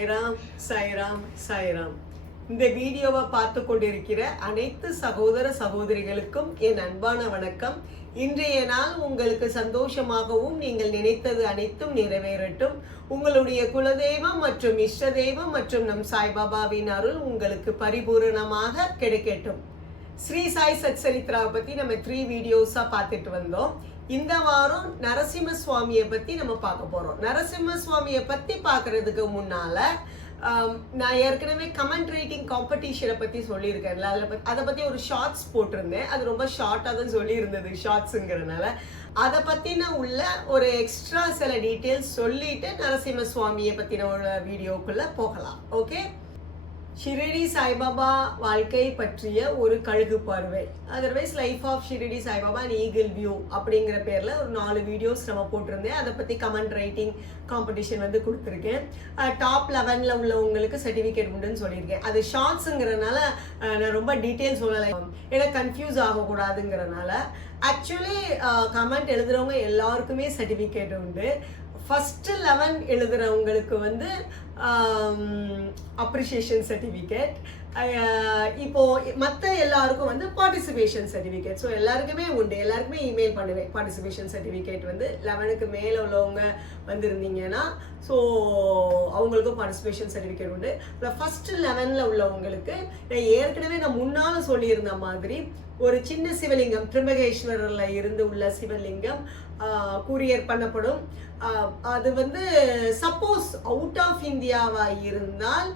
சாய்ராம் சாய்ராம் சாய்ராம். இந்த வீடியோவை பார்த்து கொண்டிருக்கிற அனைத்து சகோதர சகோதரிகளுக்கும் என் அன்பான வணக்கம். இன்றைய நாள் உங்களுக்கு சந்தோஷமாகவும் நீங்கள் நினைத்தது அனைத்தும் நிறைவேறட்டும். உங்களுடைய குலதெய்வம் மற்றும் இஷ்ட தெய்வம் மற்றும் நம் சாய்பாபாவின் அருள் உங்களுக்கு பரிபூரணமாக கிடைக்கட்டும். ஸ்ரீ சாய் சச்சரித்ராவை பற்றி நம்ம 3 வீடியோஸாக பார்த்துட்டு வந்தோம். இந்த வாரம் நரசிம்ம சுவாமியை பற்றி நம்ம பார்க்க போகிறோம். நரசிம்ம சுவாமியை பற்றி பார்க்கறதுக்கு முன்னால் நான் ஏற்கனவே கமெண்ட் ரைட்டிங் காம்படிஷனை பற்றி சொல்லியிருக்கேன்ல, அதை பற்றி ஒரு ஷார்ட்ஸ் போட்டிருந்தேன். அது ரொம்ப ஷார்ட்டாக தான் சொல்லியிருந்தது ஷார்ட்ஸுங்கிறதுனால. அதை பற்றின உள்ள ஒரு எக்ஸ்ட்ரா சில டீட்டெயில்ஸ் சொல்லிட்டு நரசிம்ம சுவாமியை பற்றின ஒரு வீடியோக்குள்ளே போகலாம். ஓகே, ஷிரடி சாய்பாபா வாழ்க்கை பற்றிய ஒரு கழுகு பார்வை, otherwise life of Shirdi Sai Baba and eagle view அப்படிங்கிற பேரில் ஒரு 4 வீடியோஸ் நம்ம போட்டிருந்தேன். அதை பற்றி கமெண்ட் ரைட்டிங் காம்படிஷன் வந்து கொடுத்துருக்கேன். டாப் 11ல் உள்ளவங்களுக்கு சர்டிஃபிகேட் உண்டுன்னு சொல்லியிருக்கேன். அது ஷார்ட்ஸுங்கிறதுனால நான் ரொம்ப டீட்டெயில்ஸ் சொல்லலை, ஏன்னா கன்ஃபியூஸ் ஆகக்கூடாதுங்கிறனால. ஆக்சுவலி கமெண்ட் எழுதுகிறவங்க எல்லாருக்குமே சர்டிஃபிகேட் உண்டு. ஃபஸ்ட்டு 11 எழுதுகிறவங்களுக்கு வந்து அப்ரிஷியேஷன் சர்டிஃபிகேட், இப்போது மற்ற எல்லாருக்கும் வந்து பார்ட்டிசிபேஷன் சர்டிஃபிகேட். ஸோ எல்லாருக்குமே உண்டு, எல்லாருக்குமே இமெயில் பண்ணுவேன். பார்ட்டிசிபேஷன் சர்டிஃபிகேட் வந்து 11க்கு மேலே உள்ளவங்க வந்திருந்தீங்கன்னா ஸோ அவங்களுக்கும் பார்ட்டிசிபேஷன் சர்டிஃபிகேட் உண்டு. இல்லை ஃபஸ்ட்டு 11ல் உள்ளவங்களுக்கு நான் முன்னால் சொல்லியிருந்த மாதிரி ஒரு சின்ன சிவலிங்கம் திரிம்பகேஸ்வரில் இருந்து உள்ள சிவலிங்கம் கூரியர் பண்ணப்படும். அது வந்து சப்போஸ் அவுட் ஆஃப் இந்தியாவாக இருந்தால்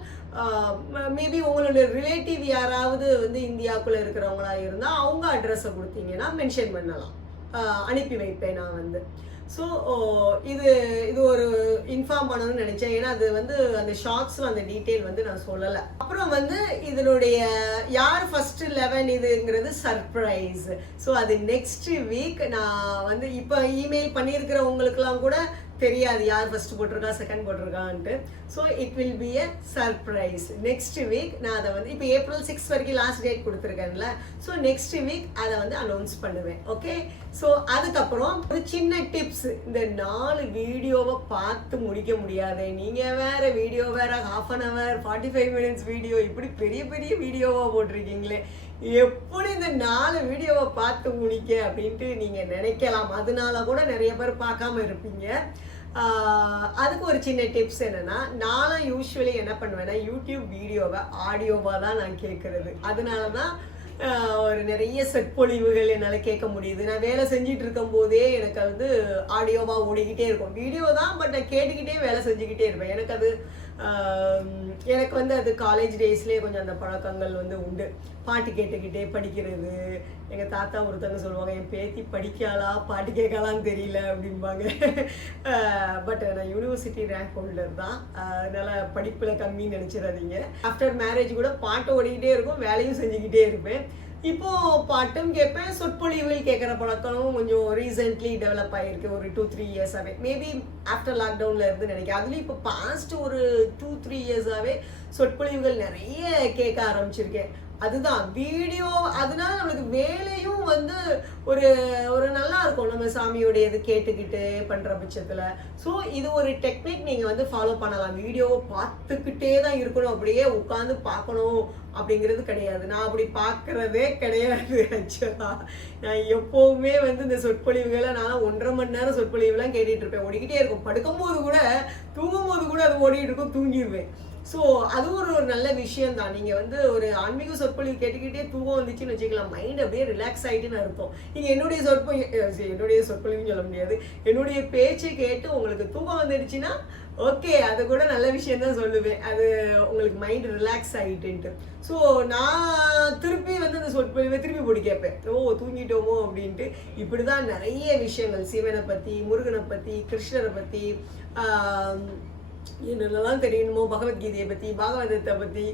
மேபி உங்களோட ரிலேட்டிவ் யாராவது வந்து இந்தியாவுக்குள்ளே இருக்கிறவங்களா இருந்தால் அவங்க அட்ரஸை கொடுத்தீங்கன்னா மென்ஷன் பண்ணலாம், அனுப்பி வைப்பேன் நான் வந்து. ஸோ இது ஒரு இன்ஃபார்ம் பண்ணணும்னு நினச்சேன், ஏன்னா அது வந்து அந்த ஷார்ட்ஸில் அந்த டீட்டெயில் வந்து நான் சொல்லலை. அப்புறம் வந்து இதனுடைய யார் ஃபஸ்ட்டு 11 இதுங்கிறது சர்ப்ரைஸ். ஸோ அது நெக்ஸ்ட் வீக் நான் வந்து இப்போ இமெயில் பண்ணியிருக்கிறவங்களுக்கெல்லாம் கூட தெரியாது யார் ஃபஸ்ட்டு போட்டிருக்கா செகண்ட் போட்டிருக்கான்ட்டு. So it will be a surprise. Next week நான் அதை வந்து இப்போ April 6 வரைக்கும் லாஸ்ட் டேட் கொடுத்துருக்கேன்ல, ஸோ நெக்ஸ்ட் வீக் அதை வந்து அனௌன்ஸ் பண்ணுவேன். ஓகே, ஸோ அதுக்கப்புறம் ஒரு சின்ன டிப்ஸ். இந்த 4 வீடியோவை பார்த்து முடிக்க முடியாது, நீங்கள் வேறு வீடியோ வேறு 1/2 hour 45 minutes வீடியோ, இப்படி பெரிய பெரிய வீடியோவாக போட்டிருக்கீங்களே, எப்படி இந்த 4 வீடியோவை பார்த்து முடிக்க அப்படின்ட்டு நீங்கள் நினைக்கலாம். அதனால கூட நிறைய பேர் பார்க்காம இருப்பீங்க. அதுக்கு ஒரு சின்ன டிப்ஸ் என்னென்னா, நானும் யூஸ்வலி என்ன பண்ணுவேன்னா யூடியூப் வீடியோவை ஆடியோவாக தான் நான் கேட்குறது. அதனால தான் ஒரு நிறைய சொற்பொழிவுகள் என்னால் கேட்க முடியுது. நான் வேலை செஞ்சுட்டு இருக்கும் போதே எனக்கு வந்து ஆடியோவாக ஓடிக்கிட்டே இருக்கும். வீடியோ தான், பட் நான் கேட்டுக்கிட்டே வேலை செஞ்சுக்கிட்டே இருப்பேன். எனக்கு வந்து அது காலேஜ் டேஸ்லேயே கொஞ்சம் அந்த பழக்கங்கள் வந்து உண்டு. பாட்டு கேட்டுக்கிட்டே படிக்கிறது. எங்கள் தாத்தா ஒருத்தவங்க சொல்லுவாங்க, என் பேத்தி படிக்காளா பாட்டு கேட்கலான்னு தெரியல அப்படிம்பாங்க. பட் நான் யூனிவர்சிட்டி ரேங்க் ஹோல்டர் தான், அதனால் படிப்பில் கம்மின்னு நினச்சிடாதீங்க. ஆஃப்டர் மேரேஜ் கூட பாட்டு ஓடிக்கிட்டே இருக்கும், வேலையும் செஞ்சுக்கிட்டே இருப்பேன். இப்போது பாட்டும் கேட்பேன், சொற்பொழிவுகள் கேட்குற பழக்கம் கொஞ்சம் ரீசெண்ட்லி டெவலப் ஆகிருக்கு. ஒரு 2-3 இயர்ஸாகவே, மேபி ஆஃப்டர் லாக்டவுனில் இருந்து நினைக்கிறேன். அதுலேயும் இப்போ பாஸ்ட் ஒரு 2-3 இயர்ஸாகவே சொற்பொழிவுகள் நிறைய கேட்க ஆரம்பிச்சிருக்கேன். அதுதான் வீடியோ, அதனால நம்மளுக்கு வேலையும் வந்து ஒரு நல்லா இருக்கும், நம்ம சாமியோடைய இது கேட்டுக்கிட்டு பண்ணுற பட்சத்தில். ஸோ இது ஒரு டெக்னிக் நீங்கள் வந்து ஃபாலோ பண்ணலாம். வீடியோவை பார்த்துக்கிட்டே தான் இருக்கணும், அப்படியே உட்காந்து பார்க்கணும் அப்படிங்கிறது கிடையாது. நான் அப்படி பார்க்குறதே கிடையாது. ஆக்சுவலாக நான் எப்போவுமே வந்து இந்த சொற்பொழிவுகளை நான் 1.5 மணி நேரம் சொற்பொழிவுலாம் கேட்டுகிட்டு இருப்பேன். ஓடிக்கிட்டே இருக்கும். படுக்கும்போது கூட தூங்கும்போது கூட அது ஓடிக்கிட்டு இருக்கும், தூங்கிடுவேன். ஸோ அது ஒரு நல்ல விஷயம்தான். நீங்கள் வந்து ஒரு ஆன்மீக சொற்பொழிவு கேட்டுக்கிட்டே தூக்கம் வந்துச்சுன்னு வச்சுக்கலாம், மைண்ட் அப்படியே ரிலாக்ஸ் ஆகிட்டுன்னு அர்த்தம். நீங்கள் என்னுடைய சொற்பொழிவுன்னு சொல்ல முடியாது, என்னுடைய பேச்சை கேட்டு உங்களுக்கு தூக்கம் வந்துடுச்சுன்னா ஓகே, அது கூட நல்ல விஷயந்தான் சொல்லுவேன். அது உங்களுக்கு மைண்ட் ரிலாக்ஸ் ஆகிட்டுன்ட்டு. ஸோ நான் திருப்பி வந்து அந்த சொற்பொழிவை திருப்பி போட்டு கேட்பேன், தூங்கிட்டோமோ அப்படின்ட்டு. இப்படி தான் நிறைய விஷயங்கள், சிவனை பற்றி, முருகனை பற்றி, கிருஷ்ணரை பற்றி, என்னென்னலாம் தெரியணுமோ, பகவத்கீதையை பற்றி, பாகவதத்தை பற்றி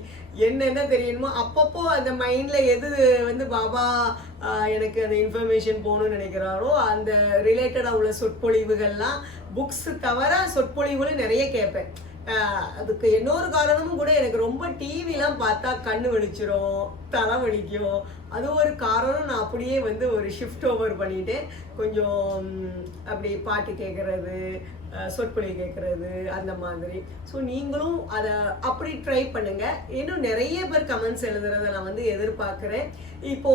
என்னென்ன தெரியணுமோ அப்பப்போ அந்த மைண்டில் எது வந்து பாபா எனக்கு அந்த இன்ஃபர்மேஷன் போகணும்னு நினைக்கிறாரோ அந்த ரிலேட்டடாக உள்ள சொற்பொழிவுகள்லாம், புக்ஸ் தவிர சொற்பொழிவுகளும் நிறைய கேட்பேன். அதுக்கு இன்னொரு காரணமும் கூட, எனக்கு ரொம்ப டிவிலாம் பார்த்தா கண்ணு வலிச்சிரும், தலை வலிக்கும். அது ஒரு காரணம். நான் அப்படியே வந்து ஒரு ஷிஃப்ட் ஓவர் பண்ணிவிட்டு கொஞ்சம் அப்படி பாட்டு கேட்குறது, சொற்பொழிவு கேட்குறது அந்த மாதிரி. ஸோ நீங்களும் அதை அப்படி ட்ரை பண்ணுங்க. இன்னும் நிறைய பேர் கமெண்ட்ஸ் எழுதுறத நான் வந்து எதிர்பார்க்குறேன். இப்போ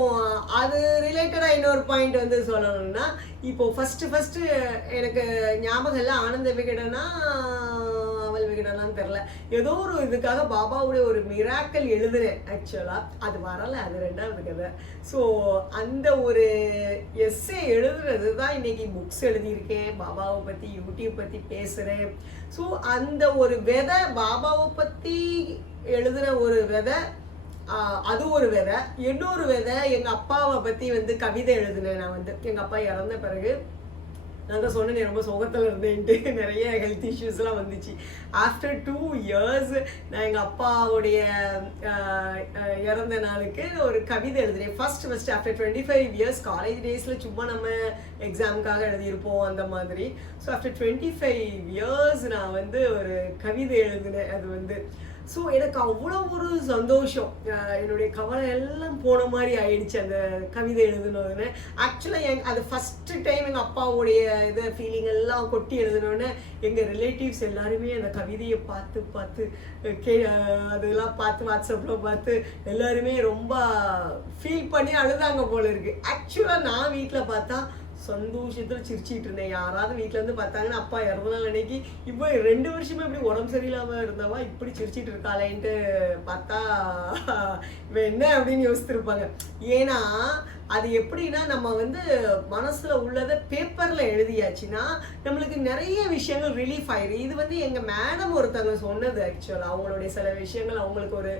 அது ரிலேட்டடாக இன்னொரு பாயிண்ட் வந்து சொல்லணும்னா, இப்போ ஃபஸ்ட்டு எனக்கு ஞாபகம் இல்லை, ஆனந்த விகடனா அவள் விகடனான்னு தெரில, ஏதோ ஒரு இதுக்காக பாபாவுடைய ஒரு மிராக்கல் எழுதுனேன். ஆக்சுவலாக அது வரலை, அது 2வது கதை. ஸோ அந்த ஒரு எஸ்ஸே எழுதுறது தான் இன்னைக்கு புக்ஸ் எழுதியிருக்கேன், பாபாவை பற்றி யூடியூப் பற்றி பேசுகிறேன். ஸோ அந்த ஒரு விதை, பாபாவை பற்றி எழுதுன ஒரு விதை, அது ஒரு விதை. இன்னொரு விதை எங்கள் அப்பாவை பற்றி வந்து கவிதை எழுதுனேன். நான் வந்து எங்கள் அப்பா இறந்த பிறகு நான் தான் சொன்னேன் ரொம்ப சோகத்தில் இருந்தேன்ட்டு, நிறைய ஹெல்த் இஷ்யூஸ்லாம் வந்துச்சு. ஆஃப்டர் 2 years நான் எங்கள் அப்பாவுடைய இறந்த நாளுக்கு ஒரு கவிதை எழுதுனேன். ஃபர்ஸ்ட் ஆஃப்டர் 25 years, காலேஜ் டேஸில் சும்மா நம்ம எக்ஸாமுக்காக எழுதியிருப்போம் அந்த மாதிரி. ஸோ ஆஃப்டர் 25 years நான் வந்து ஒரு கவிதை எழுதினேன். அது வந்து ஸோ எனக்கு அவ்வளோ ஒரு சந்தோஷம், என்னுடைய கவலை எல்லாம் போன மாதிரி ஆயிடுச்சு அந்த கவிதை எழுதுனோன்னு. ஆக்சுவலாக அது ஃபஸ்ட்டு டைம் எங்கள் அப்பாவுடைய இதை ஃபீலிங் எல்லாம் கொட்டி எழுதுனோன்னு எங்கள் ரிலேட்டிவ்ஸ் எல்லாருமே அந்த கவிதையை பார்த்து அதெல்லாம் பார்த்து வாட்ஸ்அப்பில் பார்த்து எல்லாருமே ரொம்ப ஃபீல் பண்ணி அழுதாங்க போல இருக்கு. ஆக்சுவலாக நான் வீட்டில் பார்த்தா சந்தோஷத்தில் சிரிச்சிட்டு இருந்தேன். யாராவது வீட்டில் வந்து பார்த்தாங்கன்னா, அப்பா இறந்த நாள் அன்னைக்கு இப்போ 2 வருஷமா இப்படி உடம்பு சரியில்லாமல் இருந்தவா இப்படி சிரிச்சிட்டு இருக்காளேன்ட்டு பார்த்தா இவன் என்ன அப்படின்னு யோசித்திருப்பாங்க. ஏன்னா அது எப்படின்னா, நம்ம வந்து மனசுல உள்ளதை பேப்பர்ல எழுதியாச்சுன்னா நம்மளுக்கு நிறைய விஷயங்கள் ரிலீஃப் ஆயிடும். இது வந்து எங்க மேடம் ஒருத்தவங்க சொன்னது. ஆக்சுவலா அவங்களுடைய சில விஷயங்கள், அவங்களுக்கு ஒரு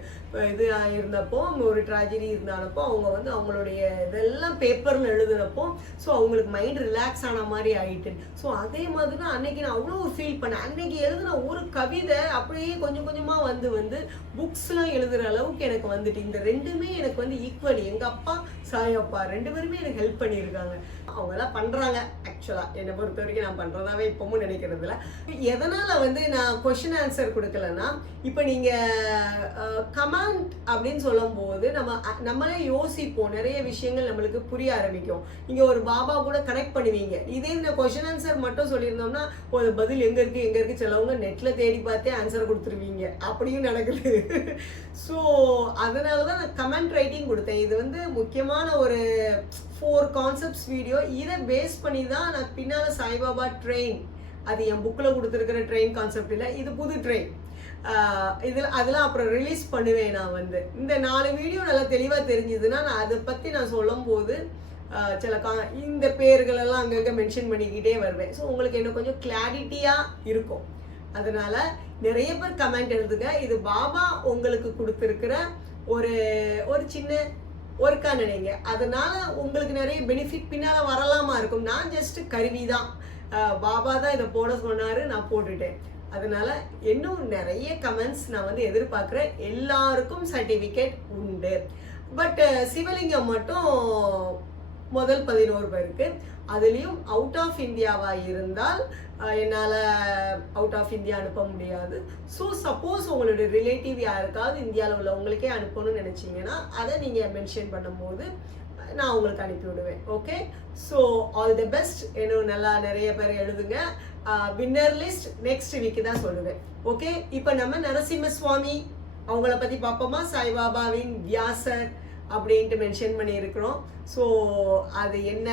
இது இருந்தப்போ, ஒரு ட்ராஜடி இருந்தானப்போ அவங்க வந்து அவங்களுடைய இதெல்லாம் பேப்பர்ல எழுதுனப்போ ஸோ அவங்களுக்கு மைண்ட் ரிலாக்ஸ் ஆன மாதிரி ஆயிட்டு. ஸோ அதே மாதிரி தான் அன்னைக்கு நான் அவ்வளோ ஃபீல் பண்ணேன். அன்னைக்கு எழுதின ஒரு கவிதை அப்படியே கொஞ்சம் கொஞ்சமா வந்து புக்ஸ்லாம் எழுதுற அளவுக்கு எனக்கு வந்துட்டு. இந்த 2மே எனக்கு வந்து ஈக்குவலி, எங்க அப்பா சாயப்பா 2 பேருமே எனக்கு ஹெல்ப் பண்ணியிருக்காங்க. அவங்க எல்லாம் பண்றாங்க. ஆக்சுவலா என்னை பொறுத்த வரைக்கும் நான் பண்றதாவே இப்பவும் நினைக்கிறதுல. எதனால வந்து நான் கொஸ்டின் ஆன்சர் கொடுக்கலன்னா, இப்போ நீங்க கமெண்ட் அப்படின்னு சொல்லும் போது நம்மளே யோசிப்போம், நிறைய விஷயங்கள் நம்மளுக்கு புரிய ஆரம்பிக்கும். நீங்க ஒரு பாபா கூட கனெக்ட் பண்ணுவீங்க. இதே இந்த கொஸ்டின் ஆன்சர் மட்டும் சொல்லியிருந்தோம்னா, ஒரு பதில் எங்க இருக்கு சிலவங்க நெட்ல தேடி பார்த்தே ஆன்சர் கொடுத்துருவீங்க. அப்படியும் நடக்குது. ஸோ அதனாலதான் நான் கமெண்ட் ரைட்டிங் கொடுத்தேன். இது வந்து முக்கியமான ஒரு 4 கான்செப்ட்ஸ் வீடியோ. இதை பேஸ் பண்ணி தான் நான் பின்னால சாய்பாபா ட்ரெயின், அது என் புக்கில் கொடுத்துருக்கிற ட்ரெயின் கான்செப்ட் இல்லை, இது புது ட்ரெயின். அதெல்லாம் அப்புறம் ரிலீஸ் பண்ணுவேன். நான் வந்து இந்த 4 வீடியோ நல்லா தெளிவாக தெரிஞ்சுதுன்னா நான் அதை பற்றி நான் சொல்லும் போது சில இந்த பேர்கள் எல்லாம் அங்கங்கே மென்ஷன் பண்ணிக்கிட்டே வருவேன். ஸோ உங்களுக்கு என்ன கொஞ்சம் கிளாரிட்டியாக இருக்கும். அதனால நிறைய பேர் கமெண்ட் எழுதுங்க. இது பாபா உங்களுக்கு கொடுத்துருக்கிற ஒரு சின்ன ஒர்க்கா நினைங்க. அதனால உங்களுக்கு நிறைய பெனிஃபிட் பின்னால வரலாமா இருக்கும். நான் ஜஸ்ட் கருவி தான். பாபா தான் இதை போட சொன்னாரு, நான் போட்டுட்டேன். அதனால இன்னும் நிறைய கமெண்ட்ஸ் நான் வந்து எதிர்பார்க்குறேன். எல்லாருக்கும் சர்டிஃபிகேட் உண்டு. பட் சிவலிங்கம் மட்டும் முதல் 11 பேருக்கு. அதுலேயும் அவுட் ஆஃப் இந்தியாவா இருந்தால் என்னால் அவுட் ஆஃப் இந்தியா அனுப்ப முடியாது. ஸோ சப்போஸ் உங்களுடைய ரிலேட்டிவ் யாருக்காவது இந்தியாவில் உள்ளவங்களுக்கே அனுப்பணும்னு நினச்சிங்கன்னா அதை நீங்கள் மென்ஷன் பண்ணும்போது நான் உங்களுக்கு அனுப்பி விடுவேன். Okay, so all the best. இன்னும் நல்லா நிறைய பேர் எழுதுங்க. வின்னர் லிஸ்ட் நெக்ஸ்ட் வீக்கு தான் சொல்லுவேன். ஓகே, இப்போ நம்ம நரசிம்ம சுவாமி அவங்கள பற்றி பார்ப்போமா? சாய்பாபாவின் வியாசர் அப்படின்ட்டு மென்ஷன் பண்ணியிருக்கிறோம். ஸோ அது என்ன,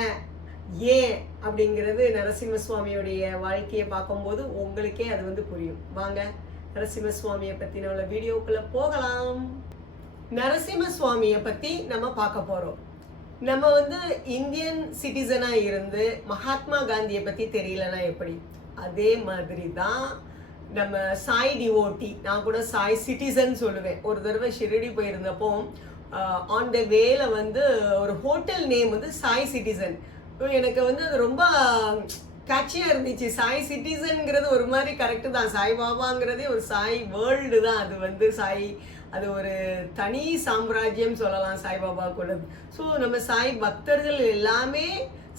ஏன் அப்படிங்கிறது நரசிம்ம சுவாமியோடைய வாழ்க்கையை பார்க்கும்போது உங்களுக்கே அது வந்து புரியும். வாங்க நரசிம்ம சுவாமியை பற்றின உள்ள வீடியோக்குள்ள போகலாம். நரசிம்ம சுவாமியை பற்றி நம்ம பார்க்க போகிறோம். நம்ம வந்து இந்தியன் சிட்டிசனாக இருந்து மகாத்மா காந்தியை பற்றி தெரியலனா எப்படி, அதே மாதிரி தான் நம்ம சாய் டிவோட்டி. நான் கூட சாய் சிட்டிசன் சொல்லுவேன். ஒரு தடவை ஷிரடி போயிருந்தப்போ ஆன் த வேல வந்து ஒரு ஹோட்டல் நேம் வந்து சாய் சிட்டிசன். எனக்கு வந்து அது ரொம்ப கேட்சியாக இருந்துச்சு. சாய் சிட்டிசன்ங்கிறது ஒரு மாதிரி கரெக்டு தான். சாய் பாபாங்கிறதே ஒரு சாய் வேர்ல்டு தான். அது வந்து சாய், அது ஒரு தனி சாம்ராஜ்யம் சொல்லலாம் சாய்பாபா கூட. ஸோ நம்ம சாய் பக்தர்கள் எல்லாமே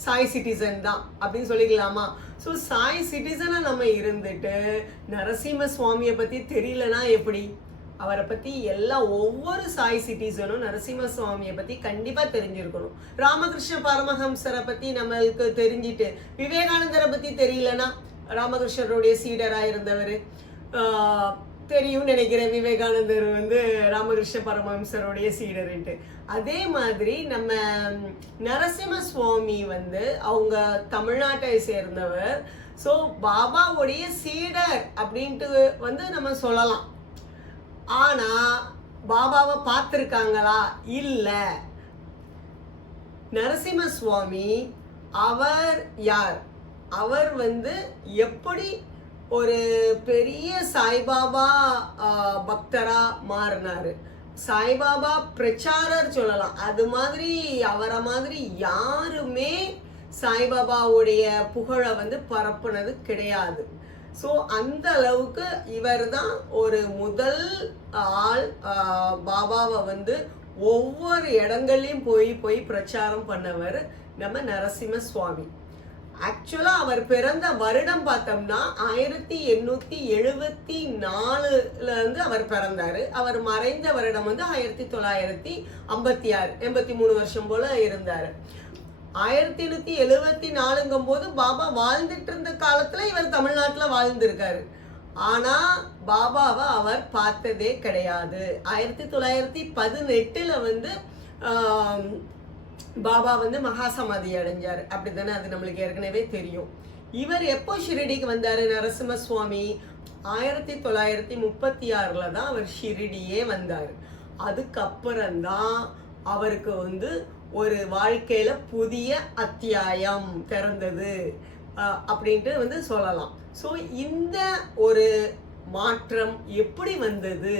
சாய் சிட்டிசன் தான் அப்படின்னு சொல்லிக்கலாமா? ஸோ சாய் சிட்டிசனாக நம்ம இருந்துட்டு நரசிம்ம சுவாமியை பற்றி தெரியலனா எப்படி? அவரை பற்றி ஒவ்வொரு சாய் சிட்டிசனும் நரசிம்ம சுவாமியை பற்றி கண்டிப்பாக தெரிஞ்சிருக்கணும். ராமகிருஷ்ண பரமஹம்சரை பற்றி நம்மளுக்கு தெரிஞ்சிட்டு விவேகானந்தரை பற்றி தெரியலனா ராமகிருஷ்ணருடைய சீடரா இருந்தவர். தெரியும் நினைக்கிறேன், விவேகானந்தர் வந்து ராமகிருஷ்ண பரமஹம்சருடைய சீடர்ன்ட்டு. அதே மாதிரி நம்ம நரசிம்ம சுவாமி வந்து அவங்க தமிழ்நாட்டை சேர்ந்தவர். ஸோ பாபாவுடைய சீடர் அப்படின்ட்டு வந்து நம்ம சொல்லலாம். ஆனா பாபாவை பார்த்துருக்காங்களா? இல்லை. நரசிம்ம சுவாமி அவர் யார்? அவர் வந்து எப்படி ஒரு பெரிய சாய்பாபா பக்தரா மாறினாரு? சாய்பாபா பிரச்சாரர் சொல்லலாம். அது மாதிரி அவரை மாதிரி யாருமே சாய்பாபாவுடைய புகழை வந்து பரப்புனது கிடையாது. ஸோ அந்த அளவுக்கு இவர் தான் ஒரு முதல் ஆள் பாபாவை வந்து ஒவ்வொரு இடங்கள்லையும் போய் போய் பிரச்சாரம் பண்ணவர் நம்ம நரசிம்ம சுவாமி. ஆக்சுவலா அவர் பிறந்த வருடம் பார்த்தோம்னா 1874 இருந்து அவர் பிறந்தாரு. அவர் மறைந்த வருடம் வந்து 1956, 83 வருஷம் போல இருந்தாரு. 1874 போது பாபா வாழ்ந்துட்டு இருந்த காலத்துல இவர் தமிழ்நாட்டுல வாழ்ந்திருக்காரு. ஆனா பாபாவை அவர் பார்த்ததே கிடையாது. 1918 வந்து பாபா வந்து மகாசமாதி அடைஞ்சார். அப்படித்தானே? அது நம்மளுக்கு ஏற்கனவே தெரியும். இவர் எப்போ ஷிரடிக்கு வந்தாரு நரசிம்ம சுவாமி? 1936 தான் அவர் ஷிரடியே வந்தார். அதுக்கப்புறம்தான் அவருக்கு வந்து ஒரு வாழ்க்கையில புதிய அத்தியாயம் திறந்தது அப்படின்ட்டு வந்து சொல்லலாம். ஸோ இந்த ஒரு மாற்றம் எப்படி வந்தது,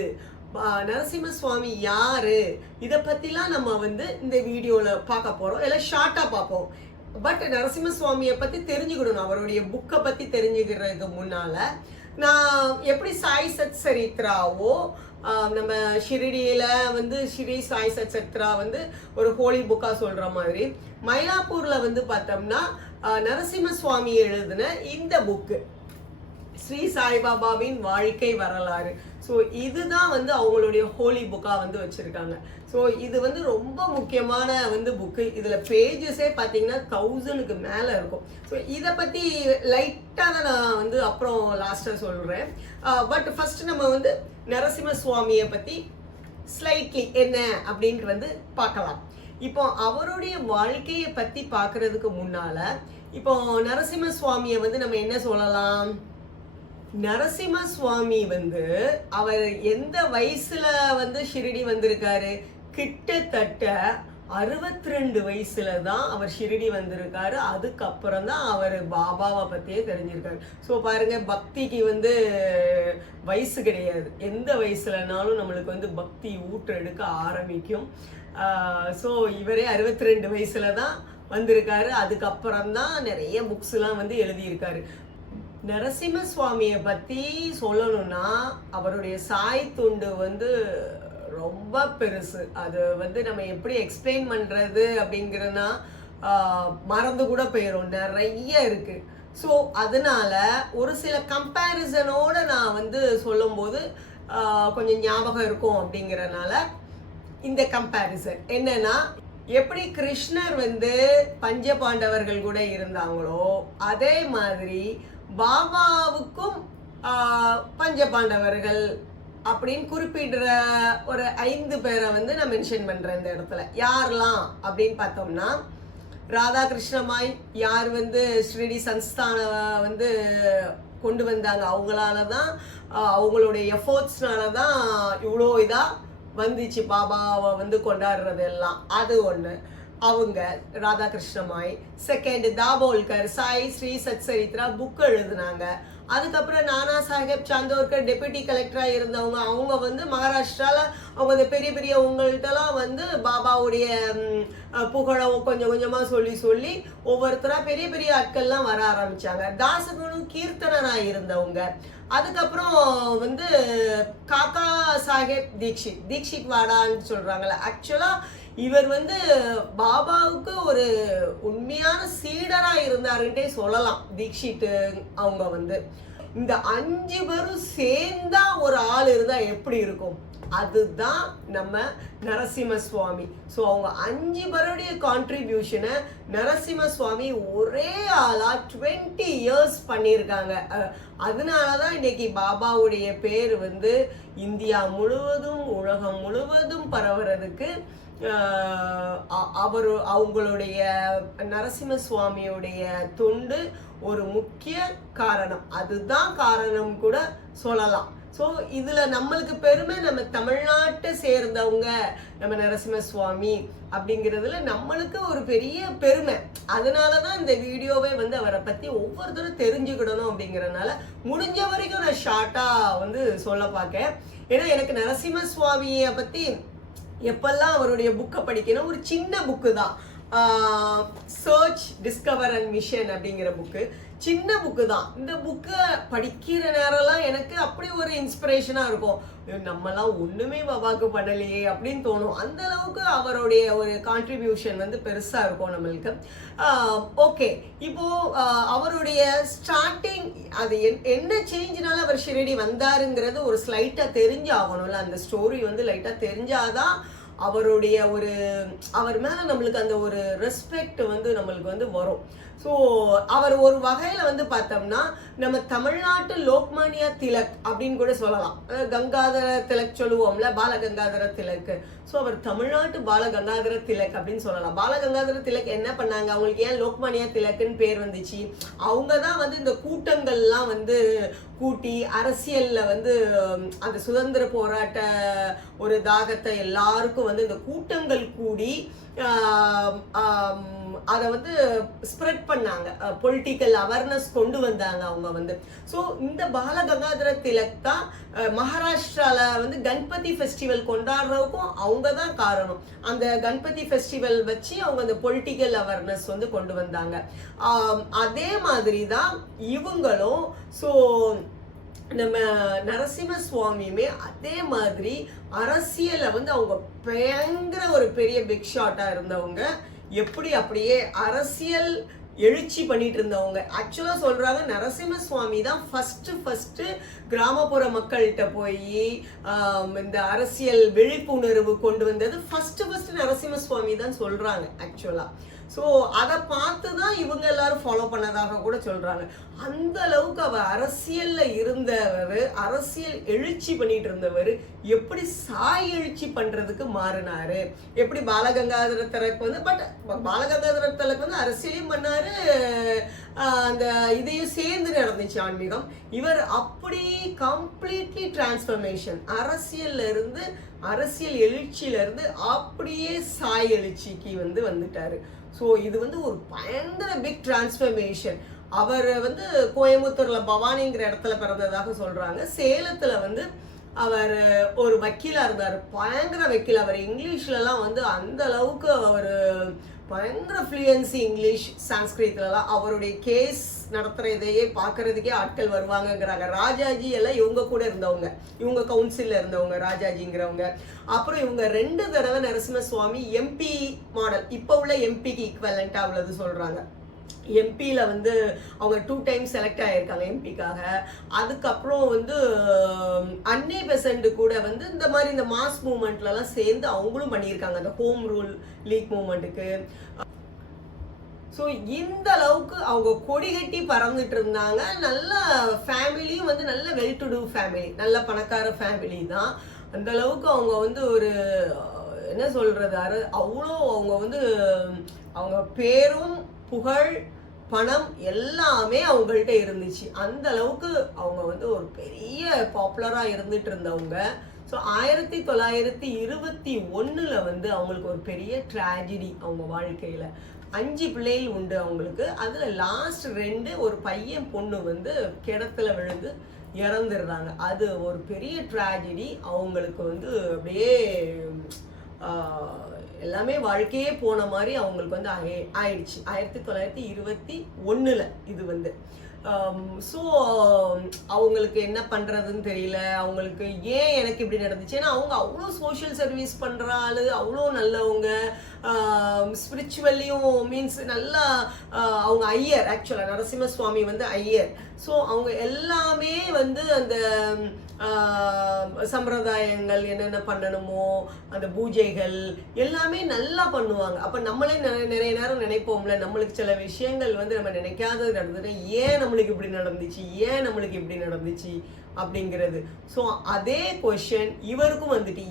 நரசிம்ம சுவாமி யாரு, இதை பத்திலாம் நம்ம வந்து இந்த வீடியோல பார்க்க போறோம். எல்லாம் ஷார்ட்டா பார்ப்போம். பட் நரசிம்ம சுவாமியை பத்தி தெரிஞ்சுக்கணும். அவருடைய புக்கை பத்தி தெரிஞ்சுக்கிறதுக்கு முன்னால நான் எப்படி சாய் சத் சரித்ராவோ நம்ம ஷிரடியில வந்து ஸ்ரீ சாய் சத் சரித்ரா வந்து ஒரு ஹோலி புக்கா சொல்ற மாதிரி, மயிலாப்பூர்ல வந்து பார்த்தோம்னா நரசிம்ம சுவாமி எழுதின இந்த புக்கு ஸ்ரீ சாய்பாபாவின் வாழ்க்கை வரலாறு. ஸோ இதுதான் வந்து அவங்களுடைய ஹோலி புக்காக வந்து வச்சுருக்காங்க. ஸோ இது வந்து ரொம்ப முக்கியமான வந்து புக்கு. இதில் பேஜஸே பார்த்தீங்கன்னா 1000க்கு மேலே இருக்கும். ஸோ இதை பற்றி லைட்டாக தான் நான் வந்து அப்புறம் லாஸ்ட்டாக சொல்கிறேன். பட் ஃபர்ஸ்ட் நம்ம வந்து நரசிம்ம சுவாமியை பற்றி ஸ்லைட்லி என்ன அப்படின்ட்டு வந்து பார்க்கலாம். இப்போ அவருடைய வாழ்க்கையை பற்றி பார்க்கறதுக்கு முன்னால இப்போ நரசிம்ம சுவாமியை வந்து நம்ம என்ன சொல்லலாம்? நரசிம்ம சுவாமி வந்து அவர் எந்த வயசுல வந்து ஷிரடி வந்திருக்காரு? கிட்டத்தட்ட 62 வயசுல தான் அவர் ஷிரடி வந்திருக்காரு. அதுக்கப்புறம் தான் அவர் பாபாவை பத்தியே தெரிஞ்சிருக்காரு. ஸோ பாருங்க, பக்திக்கு வந்து வயசு கிடையாது. எந்த வயசுலனாலும் நம்மளுக்கு வந்து பக்தி ஊற்றெடுக்க ஆரம்பிக்கும். ஸோ இவரே 62 வயசுல தான் வந்திருக்காரு. அதுக்கப்புறம் தான் நிறைய புக்ஸ்லாம் வந்து எழுதியிருக்காரு. நரசிம்ம சுவாமியை பற்றி சொல்லணும்னா அவருடைய சாய் துண்டு வந்து ரொம்ப பெருசு. அது வந்து நம்ம எப்படி எக்ஸ்பிளைன் பண்ணுறது அப்படிங்கிறதுனா மறந்து கூட போயிடும், நிறைய இருக்குது. ஸோ அதனால ஒரு சில கம்பேரிசனோடு நான் வந்து சொல்லும்போது கொஞ்சம் ஞாபகம் இருக்கும். அப்படிங்கிறனால இந்த கம்பேரிசன் என்னன்னா, எப்படி கிருஷ்ணர் வந்து பஞ்ச பாண்டவர்கள் கூட இருந்தாங்களோ அதே மாதிரி பாபாவுக்கும் பஞ்ச பாண்டவர்கள் அப்படின்னு குறிப்பிடுற ஒரு 5 பேரை வந்து நான் மென்ஷன் பண்றேன் இந்த இடத்துல. யாரெல்லாம் அப்படின்னு பார்த்தோம்னா, ராதாகிருஷ்ணமாய் யார் வந்து ஸ்ரீடி சன்ஸ்தான வந்து கொண்டு வந்தாங்க. அவங்களால தான், அவங்களுடைய எஃபோர்ட்ஸ்னால தான் இவ்வளோ இதாக வந்துச்சு பாபாவை வந்து கொண்டாடுறது எல்லாம். அது ஒன்று. அவங்க ராதாகிருஷ்ணமாய். செகண்ட் தாபோல்கர் சாய் ஸ்ரீ சத் சரித்ரா புக் எழுதுனாங்க. அதுக்கப்புறம் நானா சாஹேப் சாந்தோர்கர் டெபுட்டி கலெக்டராக இருந்தவங்க. அவங்க வந்து மகாராஷ்டிராவில் அவங்க பெரிய பெரிய உங்கள்கிட்டலாம் வந்து பாபாவுடைய புகழை கொஞ்சம் கொஞ்சமாக சொல்லி சொல்லி ஒவ்வொருத்தராக பெரிய பெரிய ஆட்கள்லாம் வர ஆரம்பித்தாங்க. தாசகுணு கீர்த்தனராக இருந்தவங்க. அதுக்கப்புறம் வந்து காக்கா சாஹேப் தீக்ஷித் வாடான்னு சொல்கிறாங்களே, ஆக்சுவலாக இவர் வந்து பாபாவுக்கு ஒரு உண்மையான சீடராக இருந்தாருன்ட்டே சொல்லலாம். தீக்ஷித் அவங்க வந்து இந்த 5 பேரும் சேர்ந்தா ஒரு ஆள் இருந்தா எப்படி இருக்கும்? அதுதான் நம்ம நரசிம்ம சுவாமி. ஸோ அவங்க 5 பேருடைய கான்ட்ரிபியூஷனை நரசிம்ம சுவாமி ஒரே ஆளா 20 இயர்ஸ் பண்ணியிருக்காங்க. அதனாலதான் இன்னைக்கு பாபாவுடைய பேர் வந்து இந்தியா முழுவதும் உலகம் முழுவதும் பரவுறதுக்கு அவங்களுடைய நரசிம்ம சுவாமியுடைய தொண்டு ஒரு முக்கிய காரணம். அதுதான் காரணம் கூட சொல்லலாம். ஸோ இதுல நம்மளுக்கு பெருமை, நம்ம தமிழ்நாட்டை சேர்ந்தவங்க நம்ம நரசிம்ம சுவாமி அப்படிங்கிறதுல நம்மளுக்கு ஒரு பெரிய பெருமை. அதனாலதான் இந்த வீடியோவே வந்து அவரை பத்தி ஒவ்வொருத்தரும் தெரிஞ்சுக்கிடணும் அப்படிங்கறதுனால முடிஞ்ச வரைக்கும் நான் ஷார்ட்டா வந்து சொல்ல பார்க்கேன். ஏன்னா எனக்கு நரசிம்ம சுவாமியை பத்தி எப்பெல்லாம் அவருடைய புக்கை படிக்கணும், ஒரு சின்ன புக்கு தான், சர்ச் டிஸ்கவர் அண்ட் மிஷன் அப்படிங்கிற புக்கு, சின்ன புக்கு தான். இந்த புக்கை படிக்கிற நேரம்லாம் எனக்கு அப்படி ஒரு இன்ஸ்பிரேஷனாக இருக்கும். நம்மலாம் ஒன்றுமே பாபாவுக்கு பண்ணலையே அப்படின்னு தோணும். அந்த அளவுக்கு அவருடைய ஒரு கான்ட்ரிபியூஷன் வந்து பெருசாக இருக்கும் நம்மளுக்கு. ஓகே, இப்போ அவருடைய ஸ்டார்டிங் அது என்ன சேஞ்சினால அவர் ஷிரடி வந்தாருங்கிறது ஒரு ஸ்லைட்டாக தெரிஞ்சாகணும்ல. அந்த ஸ்டோரி வந்து லைட்டாக தெரிஞ்சாதான் அவருடைய ஒரு அவர் மேலே நம்மளுக்கு அந்த ஒரு ரெஸ்பெக்ட் வந்து நம்மளுக்கு வந்து வரும். ஸோ அவர் ஒரு வகையில் வந்து பார்த்தோம்னா நம்ம தமிழ்நாட்டு லோக்மானியா திலக் அப்படின்னு கூட சொல்லலாம். கங்காதர திலக் சொல்லுவோம்ல, பாலகங்காதர திலக். ஸோ அவர் தமிழ்நாட்டு பாலகங்காதர திலக் அப்படின்னு சொல்லலாம். பாலகங்காதர திலக் என்ன பண்ணாங்க, அவங்களுக்கு ஏன் லோக்மானியா திலக்குன்னு பேர் வந்துச்சு? அவங்க தான் வந்து இந்த கூட்டங்கள்லாம் வந்து கூட்டி அரசியல்ல வந்து அந்த சுதந்திர போராட்ட ஒரு தாகத்தை எல்லாருக்கும் வந்து இந்த கூட்டங்கள் கூடி அதை வந்து ஸ்ப்ரெட் பண்ணாங்க, பொலிட்டிக்கல் அவேர்னஸ் கொண்டு வந்தாங்க அவங்க வந்து. ஸோ இந்த பாலகங்காதர திலக் தான் மகாராஷ்டிரால வந்து கணபதி ஃபெஸ்டிவல் கொண்டாடுறதுக்கும் அவங்க தான் காரணம். அந்த கணபதி ஃபெஸ்டிவல் வச்சு அவங்க அந்த பொலிட்டிக்கல் அவேர்னஸ் வந்து கொண்டு வந்தாங்க. அதே மாதிரி தான் இவங்களும். ஸோ நம்ம நரசிம்ம சுவாமியுமே அதே மாதிரி அரசியலை வந்து அவங்க பயங்கர ஒரு பெரிய பிக் ஷாட்டா இருந்தவங்க. எப்படி அப்படியே அரசியல் எழுச்சி பண்ணிட்டு இருந்தவங்க. ஆக்சுவலா சொல்றாங்க நரசிம்ம சுவாமி தான் ஃபர்ஸ்ட் கிராமப்புற மக்கள்கிட்ட போய் இந்த அரசியல் விழிப்புணர்வு கொண்டு வந்தது ஃபர்ஸ்ட் நரசிம்ம சுவாமி தான் சொல்றாங்க ஆக்சுவலா. ஸோ அதை பார்த்து தான் இவங்க எல்லாரும் ஃபாலோ பண்ணதாக கூட சொல்றாங்க. அந்த அளவுக்கு அவர் அரசியல்ல இருந்தவர், அரசியல் எழுச்சி பண்ணிட்டு இருந்தவர் எப்படி சாய் எழுச்சி பண்றதுக்கு மாறினாரு, எப்படி பாலகங்காதர திலக் வந்து பாலகங்காதர திலக் வந்து அரசியலையும் பண்ணாரு, அந்த இதையும் சேர்ந்து நடந்துச்சு ஆன்மீகம். இவர் அப்படி கம்ப்ளீட்லி டிரான்ஸ்ஃபர்மேஷன், அரசியல்ல இருந்து அரசியல் எழுச்சியில இருந்து அப்படியே சாய் எழுச்சிக்கு வந்து வந்துட்டாரு. ஸோ இது வந்து ஒரு பயங்கர பிக் டிரான்ஸ்ஃபர்மேஷன். அவர் வந்து கோயம்புத்தூர்ல பவானிங்கிற இடத்துல பிறந்ததாக சொல்றாங்க. சேலத்துல வந்து அவர் ஒரு வக்கீலா இருந்தார், பயங்கர வக்கீல். அவர் இங்கிலீஷ்லலாம் வந்து அந்த அளவுக்கு அவர் பயங்கர ஃப்ளூயன்சி, இங்கிலீஷ் சான்ஸ்கிரிட்லாம். அவருடைய கேஸ் நடத்துகிற இதையே பார்க்கறதுக்கே ஆட்கள் வருவாங்கங்கிறாங்க. ராஜாஜி எல்லாம் இவங்க கூட இருந்தவங்க, இவங்க கவுன்சிலில் இருந்தவங்க ராஜாஜிங்கிறவங்க. அப்புறம் இவங்க 2 தடவை நரசிம்ம சுவாமி எம்பி மாடல், இப்போ உள்ள எம்பிக்கு ஈக்குவலண்ட்டாக உள்ளது சொல்கிறாங்க. எம்பியில் வந்து அவங்க 2 டைம்ஸ் செலக்ட் ஆகியிருக்காங்க எம்பிக்காக. அதுக்கப்புறம் வந்து அன்னி பெசண்ட் கூட வந்து இந்த மாதிரி இந்த மாஸ் மூமெண்ட்லலாம் சேர்ந்து அவங்களும் பண்ணியிருக்காங்க அந்த ஹோம் ரூல் லீக் மூமெண்ட்டுக்கு. ஸோ இந்த அளவுக்கு அவங்க கொடி கட்டி பறந்துட்டு இருந்தாங்க. நல்ல ஃபேமிலியும் வந்து நல்ல வெல் டு டூ ஃபேமிலி, நல்ல பணக்கார ஃபேமிலி தான். அந்த அளவுக்கு அவங்க வந்து ஒரு என்ன சொல்றது, அவ்வளோ அவங்க வந்து அவங்க பேரும் புகழ் பணம் எல்லாமே அவங்கள்ட்ட இருந்துச்சு. அந்த அளவுக்கு அவங்க வந்து ஒரு பெரிய பாப்புலராக இருந்துட்டு இருந்தவங்க. ஸோ 1921 வந்து அவங்களுக்கு ஒரு பெரிய ட்ராஜடி அவங்க வாழ்க்கையில். 5 பிள்ளைகள் உண்டு அவங்களுக்கு. அதில் லாஸ்ட் 2 ஒரு பையன் பொண்ணு வந்து கிணத்துல விழுந்து இறந்துடுறாங்க. அது ஒரு பெரிய ட்ராஜடி அவங்களுக்கு வந்து அப்படியே எல்லாமே வாழ்க்கையே போன மாதிரி அவங்களுக்கு வந்து ஆயிடுச்சு 1921 இது வந்து. ஸோ அவங்களுக்கு என்ன பண்ணுறதுன்னு தெரியல. அவங்களுக்கு ஏன் எனக்கு இப்படி நடந்துச்சு, ஏன்னா அவங்க அவ்வளோ சோஷியல் சர்வீஸ் பண்ணுற ஆள், அவ்வளோ நல்லவங்க, ஸ்பிரிச்சுவல்லையும் மீன்ஸ் நல்லா அவங்க ஐயர், ஆக்சுவலாக நரசிம்ம சுவாமி வந்து ஐயர். ஸோ அவங்க எல்லாமே வந்து அந்த சம்பிரதாயங்கள் என்னென்ன பண்ணணுமோ அந்த பூஜைகள் எல்லாமே நல்லா பண்ணுவாங்க. அப்போ நம்மளே நிறைய நேரம் நினைப்போம்ல, நம்மளுக்கு சில விஷயங்கள் வந்து நம்ம நினைக்காதது நடந்தது, ஏன் நம்மளுக்கு இப்படி நடந்துச்சு, ஏன் நம்மளுக்கு இப்படி நடந்துச்சு அப்படிங்கிறது. ஸோ அதே கொஷன் இவருக்கும் வந்துட்டு,